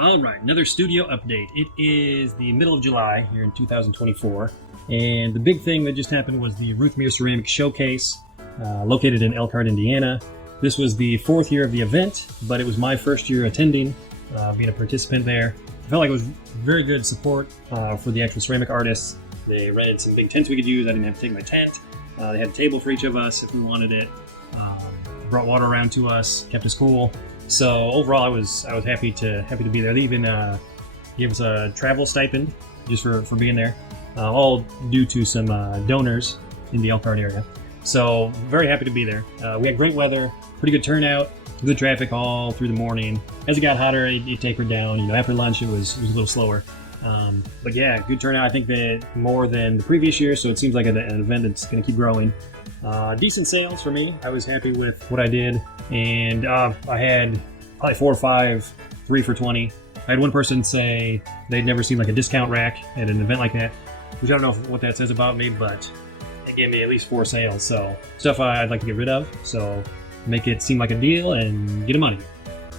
All right, another studio update. It is the middle of July here in 2024, and the big thing that just happened was the Ruthmere Ceramic Showcase, located in Elkhart, Indiana. This was the fourth year of the event, but it was my first year attending, being a participant there. I felt like it was very good support for the actual ceramic artists. They rented some big tents we could use. I didn't have to take my tent. They had a table for each of us if we wanted it. Brought water around to us, kept us cool. So overall, I was happy to be there. They even gave us a travel stipend just for being there, all due to some donors in the Elkhart area. So very happy to be there. We had great weather, pretty good turnout, good traffic all through the morning. As it got hotter, it tapered down. You know, after lunch, it was a little slower. But yeah, good turnout. I think that more than the previous year, so it seems like an event that's going to keep growing. Decent sales for me. I was happy with what I did, and I had probably 4 or 5 3 for $20. I had one person say they'd never seen like a discount rack at an event like that, which I don't know what that says about me, but it gave me at least 4 sales. So stuff I'd like to get rid of, so make it seem like a deal and get the money.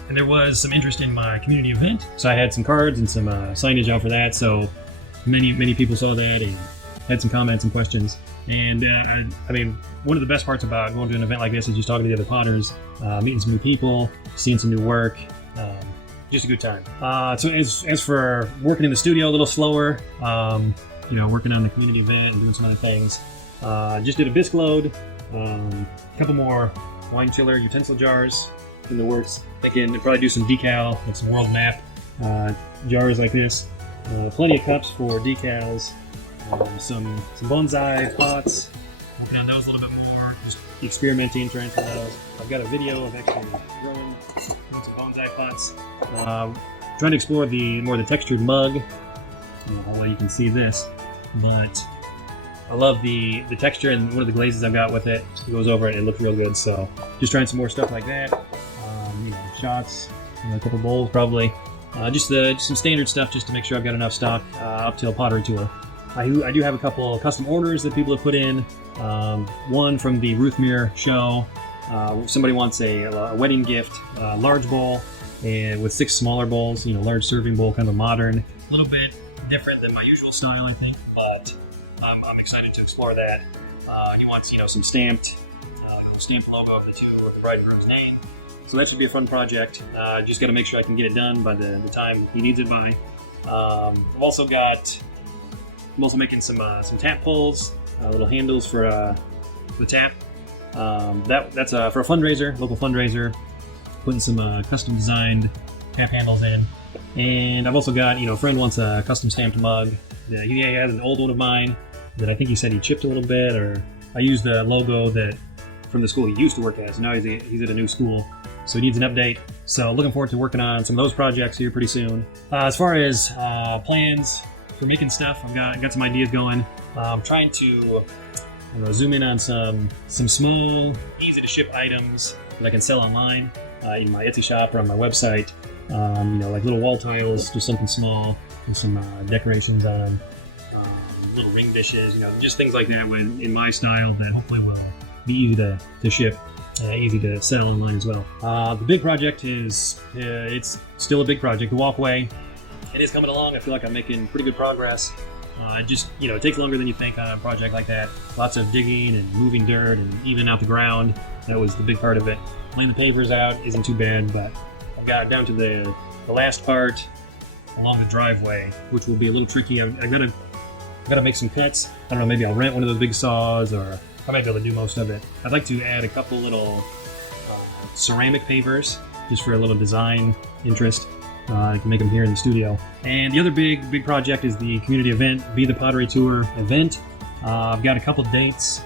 And there was some interest in my community event, so I had some cards and some signage out for that. So many people saw that and had some comments and questions. And I mean, one of the best parts about going to an event like this is just talking to the other potters, meeting some new people, seeing some new work. Just a good time. So as for working in the studio, a little slower, you know, working on the community event and doing some other things. Just did a bisque load, a couple more wine chiller utensil jars in the works. Thinking to probably do some decal, like some world map jars like this. Plenty of cups for decals. Some bonsai pots. Working on those a little bit more. Just experimenting, trying some of those. I've got a video of actually growing some bonsai pots. Trying to explore more the textured mug. I don't know how well you can see this, but I love the texture and one of the glazes I've got with it. It goes over it and it looks real good. So just trying some more stuff like that. You know, shots, a couple bowls probably. Just some standard stuff just to make sure I've got enough stock up till Pottery Tour. I do have a couple of custom orders that people have put in. One from the Ruthmere show. Somebody wants a wedding gift, large bowl, and with 6 smaller bowls. You know, large serving bowl, kind of modern. A little bit different than my usual style, I think, but I'm excited to explore that. He wants, you know, some stamped, stamped logo of the bride and groom's name. So that should be a fun project. Just got to make sure I can get it done by the time he needs it by. I'm also making some tap pulls, little handles for the tap. That's for a fundraiser, local fundraiser. Putting some custom designed tap handles in. And I've also got, you know, a friend wants a custom stamped mug. He has an old one of mine that I think he said he chipped a little bit, or I used the logo that from the school he used to work at. So now he's at a new school, so he needs an update. So looking forward to working on some of those projects here pretty soon. As far as plans for making stuff, I've got some ideas going. I'm trying to zoom in on some small, easy to ship items that I can sell online in my Etsy shop or on my website. You know, like little wall tiles, just something small, with some decorations on them, little ring dishes, you know, just things like that in my style that hopefully will be easy to ship, easy to sell online as well. The big project it's still a big project, the Walkway. It is coming along. I feel like I'm making pretty good progress. You know, it takes longer than you think on a project like that. Lots of digging and moving dirt and even out the ground. That was the big part of it. Laying the pavers out isn't too bad, but I've got down to the last part along the driveway, which will be a little tricky. I gotta make some cuts. I don't know, maybe I'll rent one of those big saws, or I might be able to do most of it. I'd like to add a couple little ceramic pavers just for a little design interest. I can make them here in the studio. And the other big project is the community event, Be the Pottery Tour event. I've got a couple dates,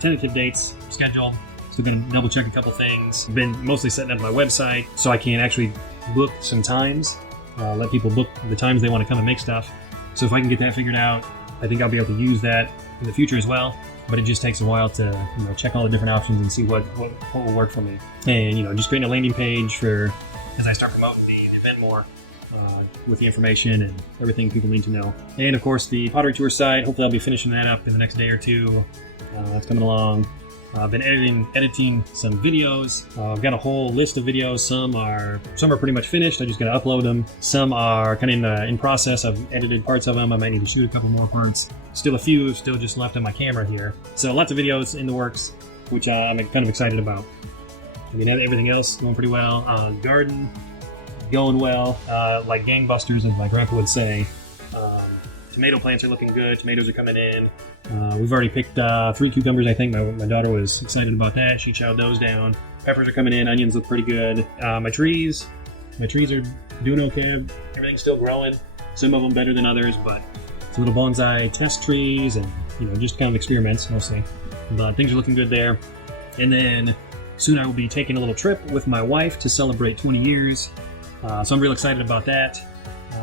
tentative dates scheduled. Still gonna double check a couple things. I've been mostly setting up my website so I can actually book some times, let people book the times they want to come and make stuff. So if I can get that figured out, I think I'll be able to use that in the future as well. But it just takes a while to, you know, check all the different options and see what will work for me. And, you know, just creating a landing page for as I start promoting the event more, with the information and everything people need to know. And of course the Pottery Tour site, hopefully I'll be finishing that up in the next day or two. It's coming along. I've been editing some videos. I've got a whole list of videos. Some are pretty much finished. I just got to upload them. Some are kind of in process. I've edited parts of them. I might need to shoot a couple more parts. Still a few still just left on my camera here. So lots of videos in the works, which I'm kind of excited about. I mean, everything else going pretty well. Garden going well, like gangbusters, as my grandpa would say. Tomato plants are looking good. Tomatoes are coming in. We've already picked 3 cucumbers, I think. My daughter was excited about that. She chowed those down. Peppers are coming in. Onions look pretty good. My trees are doing okay. Everything's still growing. Some of them better than others, but it's little bonsai test trees and, just kind of experiments mostly. But things are looking good there. And then soon I will be taking a little trip with my wife to celebrate 20 years. So I'm real excited about that.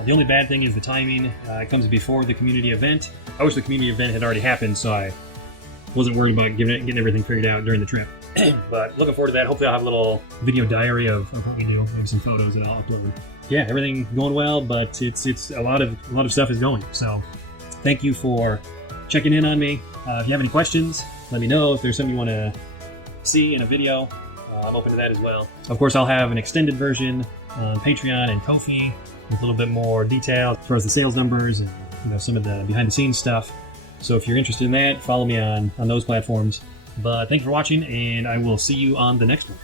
The only bad thing is the timing. It comes before the community event. I wish the community event had already happened, so I wasn't worried about getting everything figured out during the trip. But looking forward to that. Hopefully I'll have a little video diary of what we do, maybe some photos that I'll upload. Yeah, everything going well, but it's a lot of stuff is going. So thank you for checking in on me. If you have any questions, let me know. If there's something you want to see in a video, I'm open to that as well. Of course, I'll have an extended version on Patreon and Ko-fi with a little bit more detail as far as the sales numbers and some of the behind the scenes stuff. So if you're interested in that, follow me on those platforms. But thanks for watching, and I will see you on the next one.